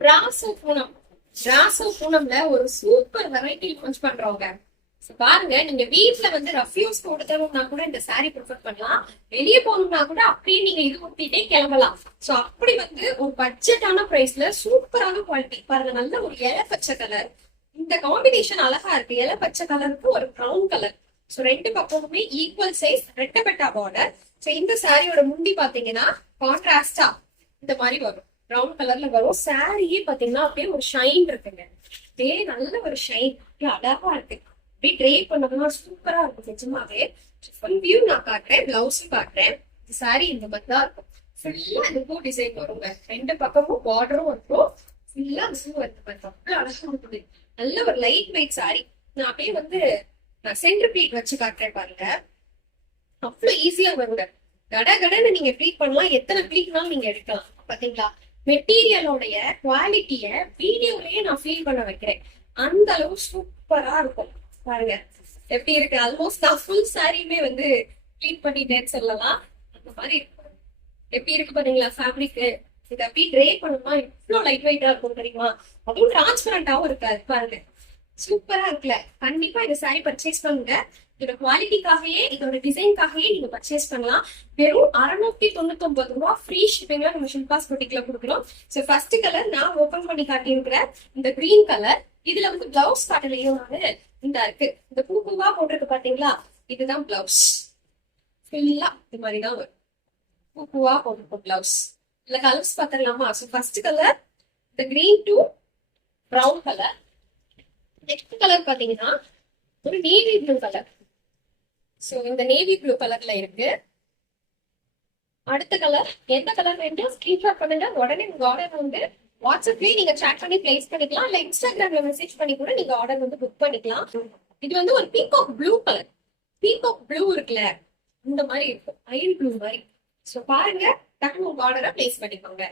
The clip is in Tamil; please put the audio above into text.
பிராசோ பூனம். பிராசோ பூனம்ல ஒரு சூப்பர் வெரைட்டி லான்ச் பண்றோங்க. பாருங்க, நீங்க வீட்டுல வந்து ரஃப் யூஸ் கொடுத்தோம்னா கூட இந்த சாரீ ப்ரிஃபர் பண்ணலாம். வெளியே போகணும்னா கூட அப்படியே நீங்க இது ஊத்திட்டே கிளம்பலாம். சோ அப்படி வந்து ஒரு பட்ஜெட்டான பிரைஸ்ல சூப்பரான குவாலிட்டி. பாருங்க, நல்ல ஒரு இலை பச்சை கலர். இந்த காம்பினேஷன் அழகா இருக்கு. இலை பச்சை கலருக்கு ஒரு ப்ரௌன் கலர். சோ ரெண்டு பக்கமுமே ஈக்குவல் சைஸ் ரெட்டபெட்டா பார்டர். சோ இந்த சாரியோட முந்தி பாத்தீங்கன்னா கான்ட்ராஸ்டா இந்த மாதிரி வரும். ப்ரௌன் கலர்ல வரும். சாரியே பாத்தீங்கன்னா அப்படியே ஒரு ஷைன் இருக்குங்க. இதே நல்ல ஒரு ஷைன், அழகா இருக்கு. அப்படியே ட்ரை பண்ணோம்னா சூப்பரா இருக்கும். நிஜமாவே ஃபுல் வியூ நான் காட்டுறேன், பிளவுஸும் காட்டுறேன். சாரி இந்த மாதிரி தான் இருக்கும். ஃபுல்லா இந்த பூ டிசைன் வருங்க. ரெண்டு பக்கமும் பார்டரும் இருக்கும். ஃபுல்லா பூ வந்து பார்த்தோம், அழகா இருக்குது. நல்ல ஒரு லைட் வெயிட் சாரி. நான் அப்படியே வந்து நான் சென்டர் ப்ளீட் வச்சு காட்டுறேன் பாருங்க. அவ்வளவு ஈஸியா வருங்க. கடகடன்னு நீங்க ப்ளீட் பண்ணலாம். எத்தனை ப்ளீட்னாலும் நீங்க எடுக்கலாம். பாத்தீங்களா, மெட்டீரியலோடைய குவாலிட்டிய வீடியோலயே நான் ஃபீல் பண்ண வைக்கிறேன். அந்த அளவு சூப்பரா இருக்கும். பாருங்க எப்படி இருக்கு. ஆல்மோஸ்ட் நான் ஃபுல் சாரியுமே வந்து ப்ளீட் பண்ணிட்டேன்னு சொல்லலாம். அந்த மாதிரி எப்படி இருக்கு பாத்தீங்களா ஃபேப்ரிக். இதை அப்படி ட்ரை பண்ணணும்னா இவ்வளவு லைட் வெயிட்டா இருக்கும் தெரியுமா. அதுவும் டிரான்ஸ்பரண்டாவும் இருக்காது. பாருங்க சூப்பரா இருக்குல்ல. கண்டிப்பா இந்த சாரி பர்ச்சேஸ் பண்ணுங்க. இதோட குவாலிட்டிக்காகவே, இதோட டிசைன்காகவே நீங்க பர்ச்சேஸ் பண்ணலாம். வெறும் 699 ரூபா ஃப்ரீ ஷிப்பிங்ல நம்ம ஷில்பாஸ் பொட்டிக்ல கொடுக்குறோம். சோ ஃபர்ஸ்ட் கலர் நான் ஓபன் பண்ணி காட்டியிருக்கிறேன், இந்த கிரீன் கலர். இதுல வந்து பிளவுஸ் காட்டலையும் நானு இந்த இருக்கு. இந்த பூ பூவா போட்டிருக்கு பாத்தீங்களா, இதுதான் பிளவுஸ். ஃபுல்லா இது மாதிரிதான் வரும். பூ பூவா போட்டிருக்கும் பிளவுஸ். இதுல கலர்ஸ் பாத்திரலாமா. சோ ஃபர்ஸ்ட் கலர் இந்த green to brown colour. Next colour பாத்தீங்கன்னா ஒரு நேவி ப்ளூ கலர். சோ இந்த நேவி ப்ளூ கலர்ல இருக்கு. அடுத்த கலர் எந்த கலர் வேணும் ஸ்கிரீன்ஷாட் பண்ணுங்க. உடனே உங்க ஆர்டர் வந்து வாட்ஸ்அப்லயே நீங்க சாட் பண்ணி பிளேஸ் பண்ணிக்கலாம். இல்ல இன்ஸ்டாகிராம்ல மெசேஜ் பண்ணி கூட நீங்க ஆர்டர் வந்து புக் பண்ணிக்கலாம். இது வந்து ஒரு peacock blue colour. Peacock blue இருக்குல்ல, இந்த மாதிரி இருக்கும், அயன் ப்ளூ மாதிரி. சோ பாருங்க, டக்குனு உங்க ஆர்டரை பிளேஸ் பண்ணிக்கோங்க.